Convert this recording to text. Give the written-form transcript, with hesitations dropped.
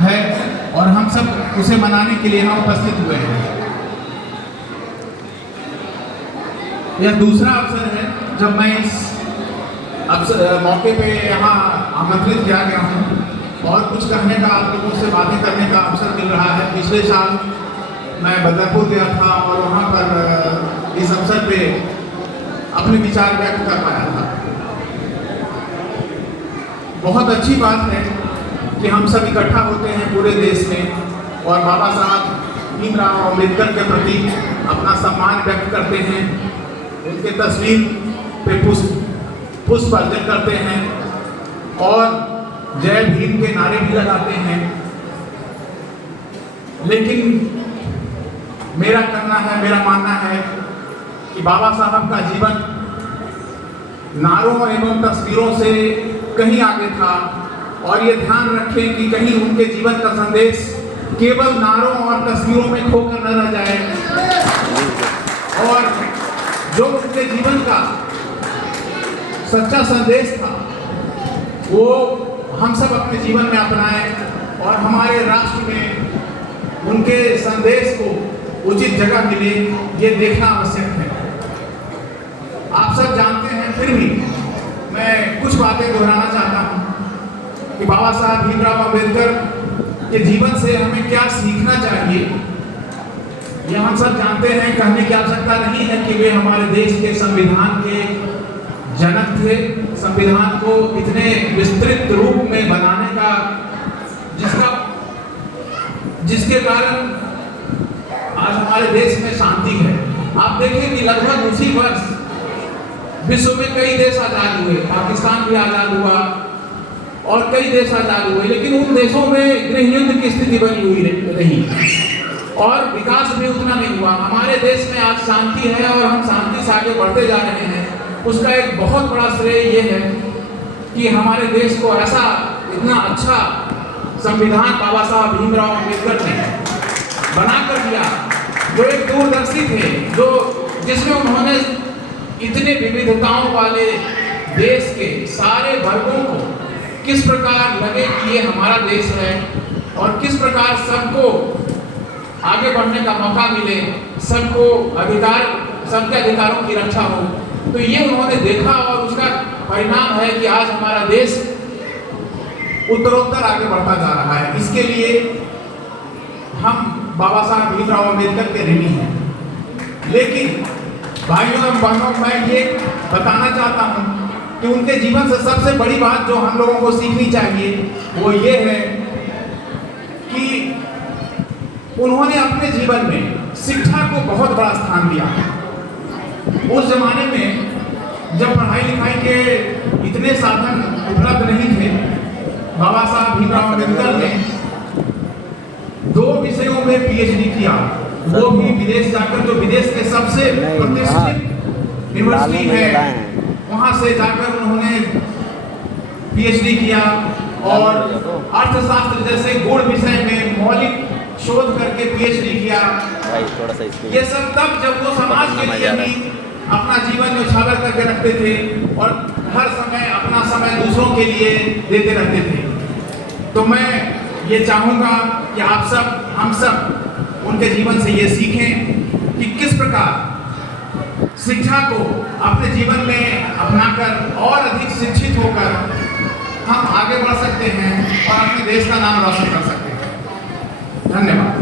है और हम सब उसे मनाने के लिए यहाँ उपस्थित हुए हैं। यह दूसरा अवसर है जब मैं इस मौके पे यहाँ आमंत्रित किया गया हूँ और कुछ कहने का, आप लोगों से बातें करने का अवसर मिल रहा है। पिछले साल मैं बदरपुर गया था और वहाँ पर इस अवसर पे अपने विचार व्यक्त कर पाया था। बहुत अच्छी बात है कि हम सब इकट्ठा होते हैं पूरे देश में और बाबा साहब भीमराव अम्बेडकर के प्रति अपना सम्मान व्यक्त करते हैं, उनके तस्वीर पे पुष्प अर्पित करते हैं और जय भीम के नारे भी लगाते हैं। लेकिन मेरा मानना है कि बाबा साहब का जीवन नारों एवं तस्वीरों से कहीं आगे था और ये ध्यान रखें कि कहीं उनके जीवन का संदेश केवल नारों और तस्वीरों में खोकर न रह जाए और जो उनके जीवन का सच्चा संदेश था वो हम सब अपने जीवन में अपनाएं और हमारे राष्ट्र में उनके संदेश को उचित जगह मिले, ये देखना आवश्यक है। आप सब जानते हैं, फिर भी मैं कुछ बातें दोहराना चाहता हूँ कि बाबा साहब भीमराव अम्बेडकर के जीवन से हमें क्या सीखना चाहिए। ये हम सब जानते हैं, कहने की आवश्यकता नहीं है कि वे हमारे देश के संविधान के जनक थे। संविधान को इतने विस्तृत रूप में बनाने का जिसके कारण आज हमारे देश में शांति है। आप देखें कि लगभग उसी वर्ष विश्व में कई देश आजाद हुए, पाकिस्तान भी आजाद हुआ और कई देश आजाद हुए, लेकिन उन देशों में गृह युद्ध की स्थिति बनी हुई रही और विकास भी उतना नहीं हुआ। हमारे देश में आज शांति है और हम शांति से आगे बढ़ते जा रहे हैं। उसका एक बहुत बड़ा श्रेय ये है कि हमारे देश को ऐसा इतना अच्छा संविधान बाबा साहब भीमराव अम्बेडकर ने बना कर दिया, जो एक दूरदर्शी थे, जिसमें उन्होंने इतने विविधताओं वाले देश के सारे वर्गों को किस प्रकार लगे कि ये हमारा देश है और किस प्रकार सबको आगे बढ़ने का मौका मिले, सबको सबके अधिकारों की रक्षा हो, तो ये उन्होंने देखा और उसका परिणाम है कि आज हमारा देश उत्तरोत्तर आगे बढ़ता जा रहा है। इसके लिए हम बाबा साहब भीमराव अम्बेडकर के ऋणी हैं। लेकिन भाइयों एवं बहनों, मैं ये बताना चाहता हूँ कि उनके जीवन से सबसे बड़ी बात जो हम लोगों को सीखनी चाहिए वो ये है कि उन्होंने अपने जीवन में शिक्षा को बहुत बड़ा स्थान दिया। उस जमाने में जब पढ़ाई लिखाई के इतने साधन उपलब्ध नहीं थे, बाबा साहब भीमराव अम्बेडकर ने 2 विषयों में पीएचडी किया, वो भी विदेश जाकर, जो विदेश के सबसे प्रतिष्ठित यूनिवर्सिटी है वहां से जाकर उन्होंने पीएचडी किया और अर्थशास्त्र जैसे गूढ़ विषय में मौलिक शोध करके पीएचडी किया। ये सब तब जब वो समाज के लिए भी अपना जीवन में उछावर करके रखते थे और हर समय अपना समय दूसरों के लिए देते रहते थे। तो मैं ये चाहूँगा कि आप सब, हम सब उनके जीवन से ये सीखें कि किस प्रकार शिक्षा को अपने जीवन में अपनाकर और अधिक शिक्षित होकर हम आगे बढ़ सकते हैं और अपने देश का नाम रोशन कर सकते हैं। धन्यवाद।